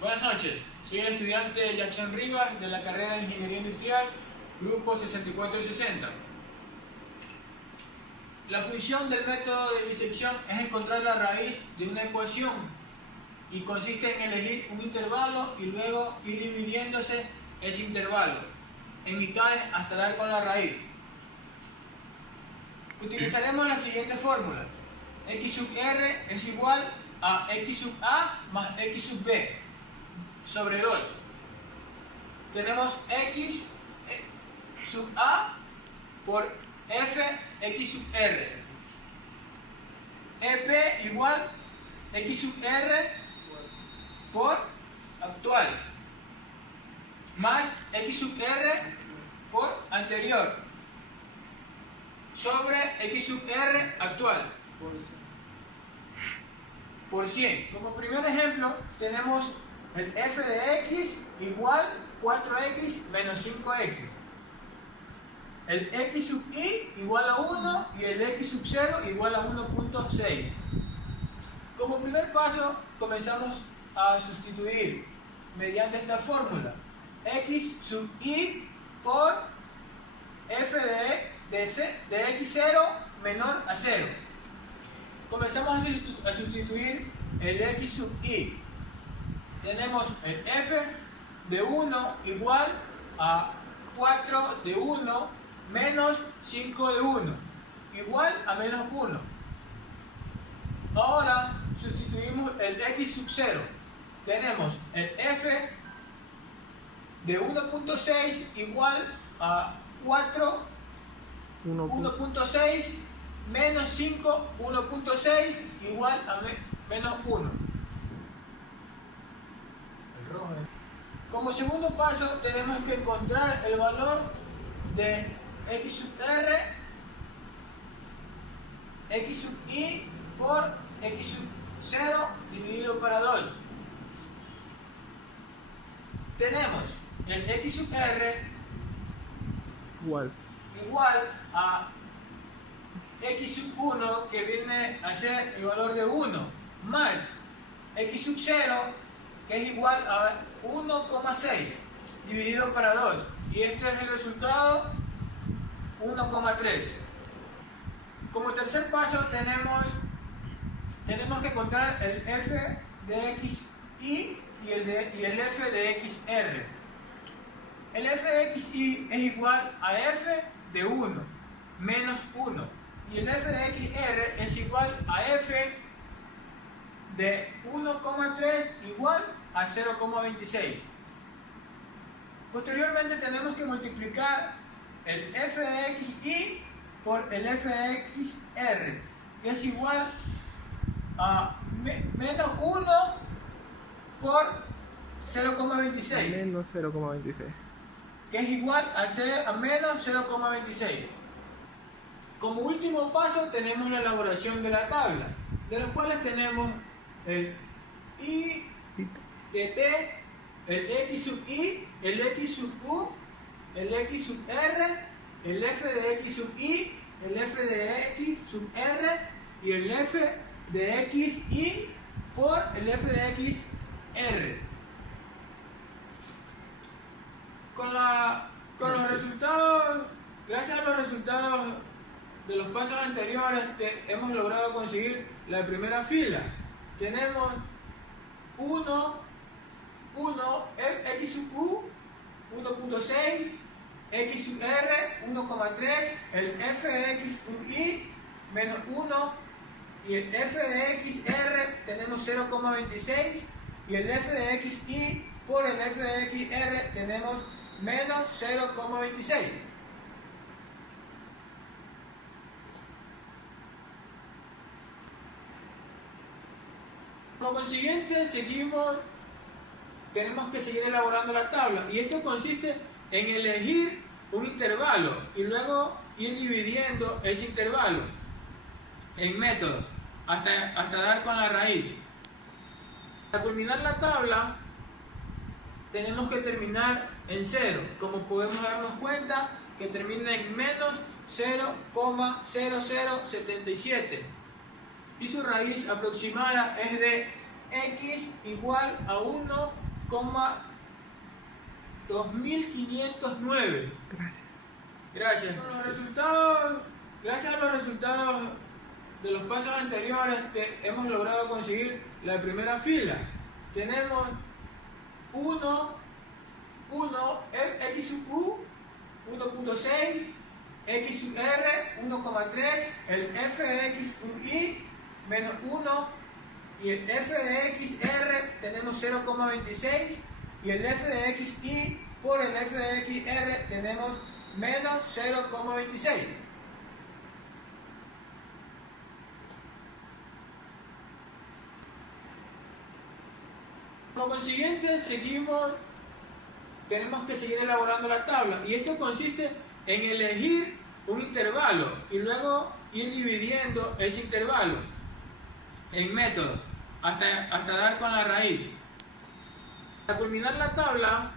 Buenas noches, soy el estudiante Jackson Rivas de la carrera de Ingeniería Industrial, grupo 6460. La función del método de disección es encontrar la raíz de una ecuación y consiste en elegir un intervalo y luego ir dividiéndose ese intervalo en mitades hasta dar con la raíz. Utilizaremos la siguiente fórmula: x sub r es igual a x sub a más x sub b sobre 2. Tenemos x sub a por f x sub r. EP igual x sub r por actual más x sub r por anterior sobre x sub r actual por 100. Como primer ejemplo tenemos el f de x igual 4x menos 5x. El x sub y igual a 1 y el x sub 0 igual a 1.6. Como primer paso comenzamos a sustituir mediante esta fórmula x sub y por f de x0 menor a 0. Comenzamos a sustituir el x sub y. Tenemos el f de 1 igual a 4 de 1 menos 5 de 1 igual a menos 1. Ahora sustituimos el x sub 0. Tenemos el f de 1.6 igual a 4 1.6 menos 5 1.6 igual a menos 1. Como segundo paso tenemos que encontrar el valor de x sub r, x sub y por x sub 0 dividido para 2. Tenemos el x sub r igual a x sub 1, que viene a ser el valor de 1, más x sub 0, que es igual a 1,6 dividido para 2, y este es el resultado 1,3. Como tercer paso tenemos que encontrar el f de x y el f de xr. El f de xy es igual a f de 1 menos 1 y el f de xr es igual a f de 1,3 igual a 0,26. Posteriormente tenemos que multiplicar el f de xy por el f de xr, que es igual a menos 1 por 0,26. Menos 0,26. Que es igual a menos 0,26. Como último paso tenemos la elaboración de la tabla, de los cuales tenemos el y de t, el x sub y, el x sub u, el x sub r, el f de x sub y, el f de x sub r y el f de x y por el f de x r. Gracias a los resultados de los pasos anteriores, hemos logrado conseguir la primera fila. Tenemos 1, x sub u, 1.6, x sub r, 1,3, el f de x sub y, menos 1, y el f de xr tenemos 0,26, y el f de xy por el f de xr tenemos menos 0,26. Por consiguiente, tenemos que seguir elaborando la tabla, y esto consiste en elegir un intervalo y luego ir dividiendo ese intervalo en métodos hasta dar con la raíz. Para culminar la tabla tenemos que terminar en 0, como podemos darnos cuenta que termina en menos 0,0077 y su raíz aproximada es de x igual a 1 1,2509. Gracias. Gracias a los resultados de los pasos anteriores hemos logrado conseguir la primera fila. Tenemos 1, x sub u, 1.6, x sub r, 1,3, el f de x sub i, menos 1, y el f de x r tenemos 0,26, y el f de x i por el f de x r tenemos menos 0,26. Por consiguiente, tenemos que seguir elaborando la tabla, y esto consiste en elegir un intervalo y luego ir dividiendo ese intervalo en métodos hasta dar con la raíz. Para culminar la tabla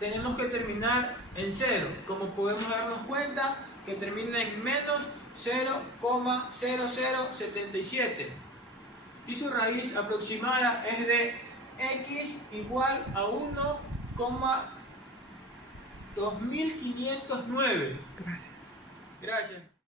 tenemos que terminar en 0, como podemos darnos cuenta que termina en menos 0,0077 y su raíz aproximada es de x igual a 1,2509. Gracias. Gracias.